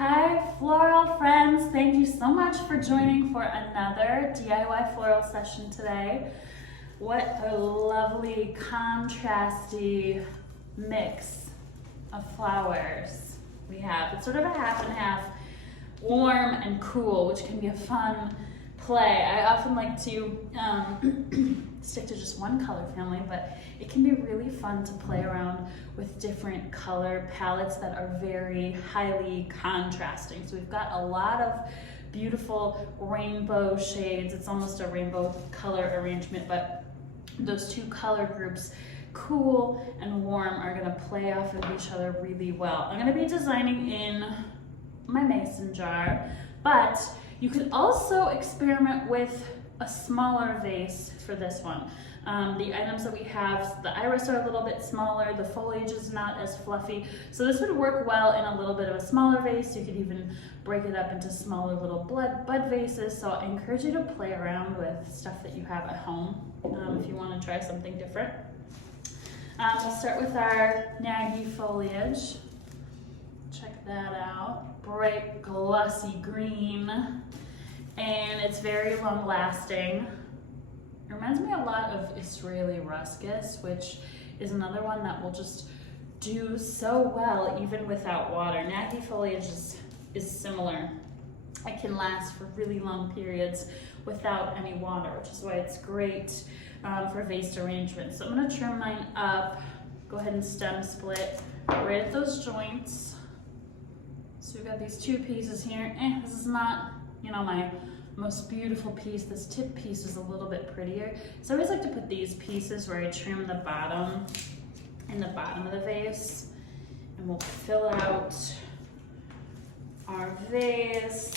Hi Floral friends, thank you so much for joining for another DIY floral session today. What a lovely contrasty mix of flowers we have. It's sort of a half and half, warm and cool, which can be a fun play. I often like to stick to just one color family, but it can be really fun to play around with different color palettes that are very highly contrasting. So we've got a lot of beautiful rainbow shades. It's almost a rainbow color arrangement, but those two color groups, cool and warm, are gonna play off of each other really well. I'm gonna be designing in my mason jar, but you could also experiment with a smaller vase for this one. The items that we have, the iris are a little bit smaller, the foliage is not as fluffy, so this would work well in a little bit of a smaller vase. You could even break it up into smaller little bud vases, so I encourage you to play around with stuff that you have at home if you want to try something different. We'll start with our Nagi foliage. Check that out. Bright, glossy green, and it's very long lasting. It reminds me a lot of Israeli ruscus, which is another one that will just do so well even without water. Nagi foliage is similar. It can last for really long periods without any water, which is why it's great for vase arrangements. So I'm gonna trim mine up, go ahead and stem split right at those joints. So we've got these two pieces here. This is not, my most beautiful piece. This tip piece is a little bit prettier. So I always like to put these pieces where I trim the bottom in the bottom of the vase. And we'll fill out our vase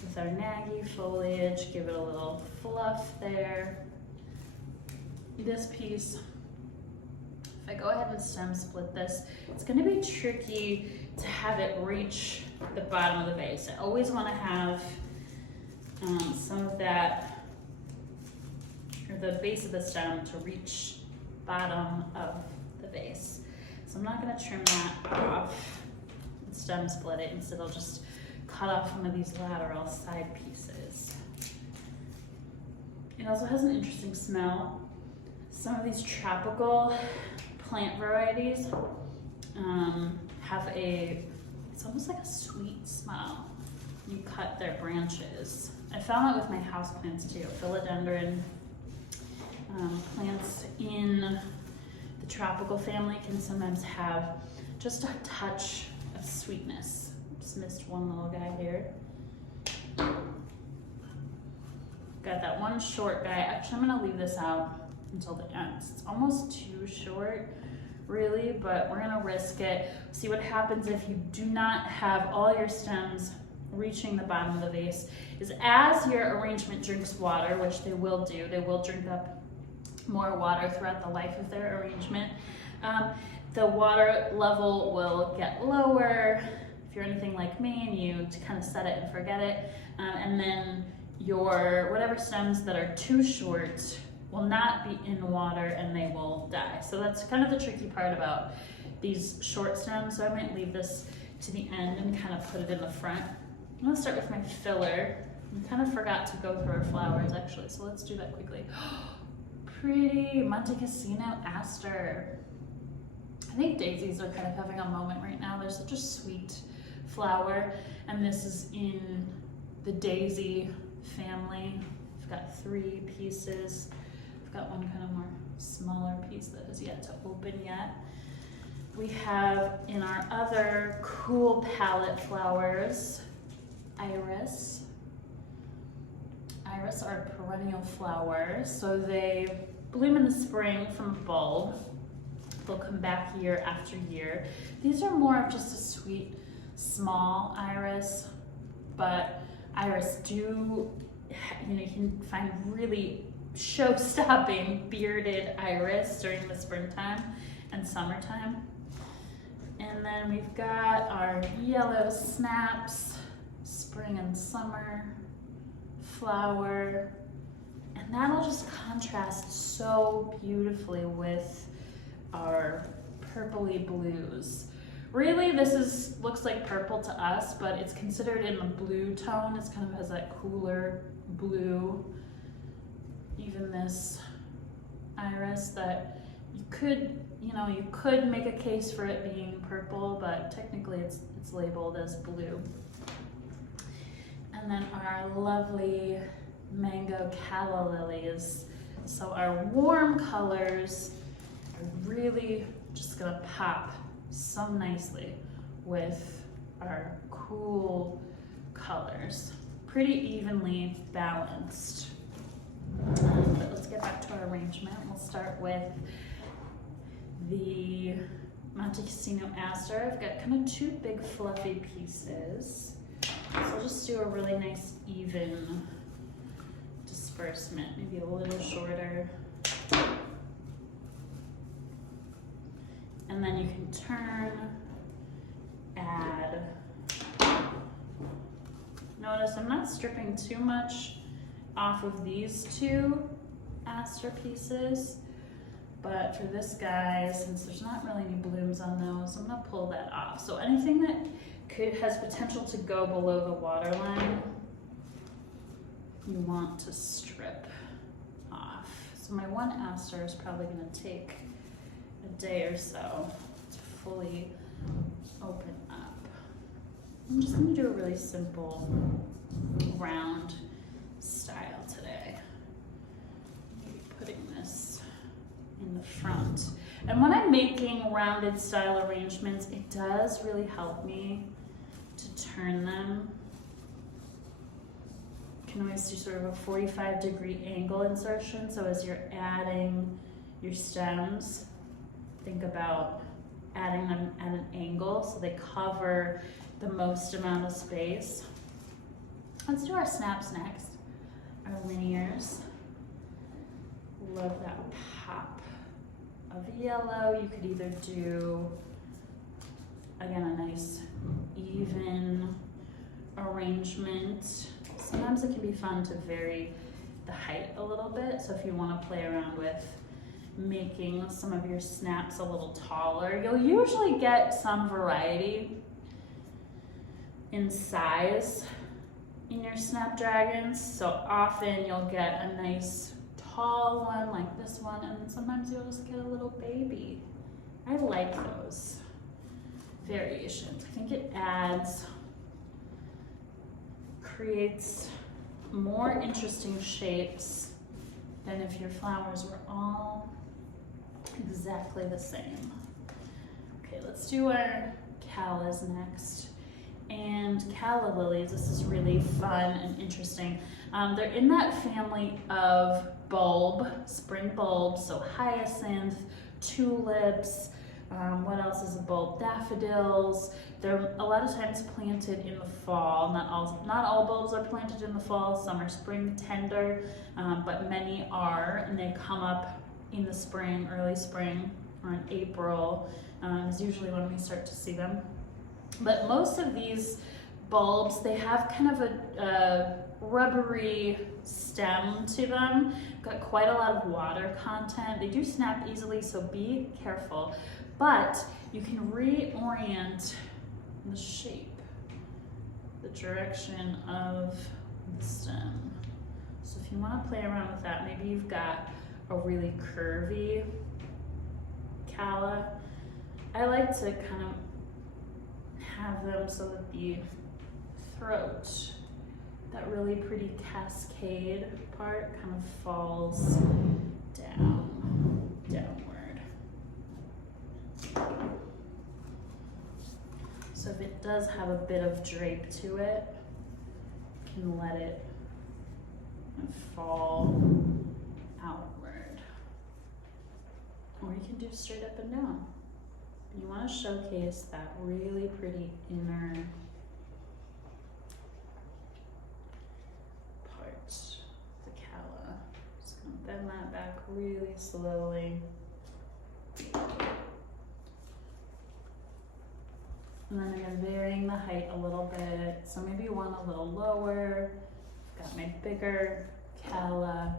with our Nagi foliage, give it a little fluff there. This piece, if I go ahead and stem split this, it's gonna be tricky to have it reach the bottom of the vase. I always wanna have some of that, or the base of the stem to reach bottom of the vase. So I'm not gonna trim that off and stem split it. Instead I'll just cut off one of these lateral side pieces. It also has an interesting smell. Some of these tropical plant varieties have it's almost like a sweet smell. You cut their branches. I found that with my houseplants too. Philodendron plants in the tropical family can sometimes have just a touch of sweetness. Just missed one little guy here. Got that one short guy. Actually, I'm gonna leave this out until the end. It's almost too short, really, but we're gonna risk it. See what happens if you do not have all your stems reaching the bottom of the vase. Is as your arrangement drinks water, which they will do, they will drink up more water throughout the life of their arrangement, the water level will get lower. If you're anything like me and you kind of set it and forget it, and then your whatever stems that are too short will not be in water and they will die. So that's kind of the tricky part about these short stems. So I might leave this to the end and kind of put it in the front. I'm gonna start with my filler. I kind of forgot to go through our flowers actually, so let's do that quickly. Pretty Montecasino Aster. I think daisies are kind of having a moment right now. They're such a sweet flower, and this is in the daisy family. I've got 3 pieces. I've got one kind of more smaller piece that is yet to open yet. We have in our other cool palette flowers, iris. Iris are perennial flowers, so they bloom in the spring from a bulb. They'll come back year after year. These are more of just a sweet, small iris, but iris do, you can find really show-stopping bearded iris during the springtime and summertime. And then we've got our yellow snaps, spring and summer flower, and that'll just contrast so beautifully with our purpley blues. Really, looks like purple to us, but it's considered in the blue tone. It's kind of has that cooler blue. Even this iris that you could make a case for it being purple, but technically it's labeled as blue. And then our lovely mango calla lilies. So our warm colors are really just gonna pop so nicely with our cool colors. Pretty evenly balanced. But let's get back to our arrangement. We'll start with the Montecasino Aster. I've got kind of two big fluffy pieces. So I'll just do a really nice even disbursement, maybe a little shorter. And then you can turn, add. Notice I'm not stripping too much off of these two Aster pieces, but for this guy, since there's not really any blooms on those, I'm gonna pull that off. So anything that has potential to go below the waterline, you want to strip off. So my one Aster is probably gonna take a day or so to fully open up. I'm just gonna do a really simple round style today. Maybe putting this in the front. And when I'm making rounded style arrangements, it does really help me to turn them. You can always do sort of a 45-degree angle insertion. So as you're adding your stems, think about adding them at an angle so they cover the most amount of space. Let's do our snaps next. Our linears. Love that pop of yellow. You could either do, again, a nice even arrangement. Sometimes it can be fun to vary the height a little bit. So if you want to play around with making some of your snaps a little taller, you'll usually get some variety in size in your Snapdragons. So often you'll get a nice tall one like this one, and then sometimes you'll just get a little baby. I like those variations. I think it creates more interesting shapes than if your flowers were all exactly the same. Okay, let's do our callas next. And calla lilies, this is really fun and interesting. They're in that family of bulb, spring bulbs, so hyacinth, tulips, what else is a bulb? Daffodils. They're a lot of times planted in the fall. Not all bulbs are planted in the fall. Some are spring tender, but many are, and they come up in the spring, early spring, or in April is usually when we start to see them. But most of these bulbs, they have kind of a rubbery stem to them, got quite a lot of water content. They do snap easily, so be careful. But you can reorient the shape, the direction of the stem. So if you want to play around with that, maybe you've got a really curvy calla. I like to kind of have them so that the throat, that really pretty cascade part, kind of falls downward. So if it does have a bit of drape to it, you can let it fall outward. Or you can do straight up and down. You want to showcase that really pretty inner part, the calla. Just gonna bend that back really slowly. And then again, varying the height a little bit. So maybe you want a little lower. Got my bigger calla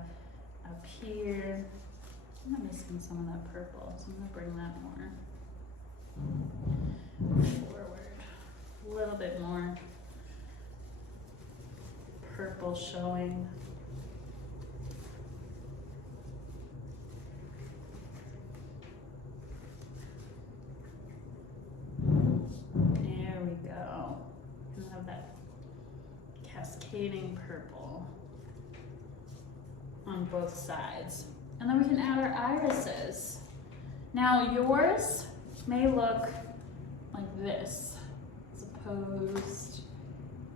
up here. I'm missing some of that purple, so I'm gonna bring that more. forward. A little bit more purple showing. There we go. And have that cascading purple on both sides. And then we can add our irises. Now yours may look like this as opposed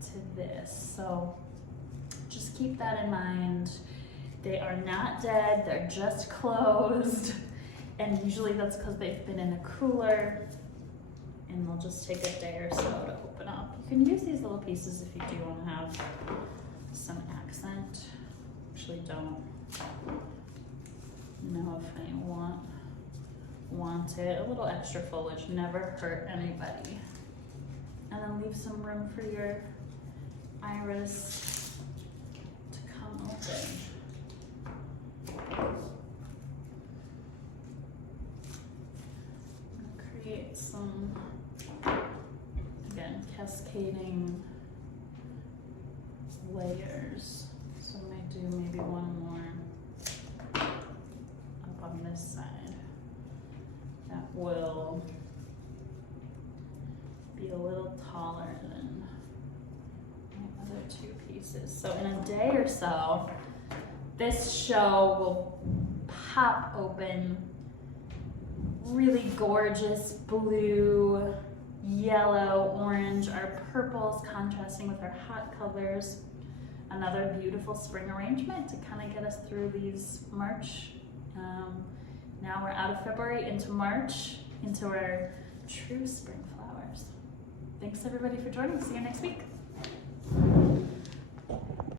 to this. So just keep that in mind. They are not dead, they're just closed. And usually that's because they've been in a cooler and they'll just take a day or so to open up. You can use these little pieces if you do want to have some accent. Actually don't know if I want it. A little extra foliage never hurt anybody. And then leave some room for your iris to come open. Create some, again, cascading layers. So I might do maybe one more up on this side. That will be a little taller than my other two pieces. So in a day or so, this show will pop open. Really gorgeous blue, yellow, orange, our purples contrasting with our hot colors. Another beautiful spring arrangement to kind of get us through these March. Now we're out of February into March, into our true spring flowers. Thanks everybody for joining. See you next week.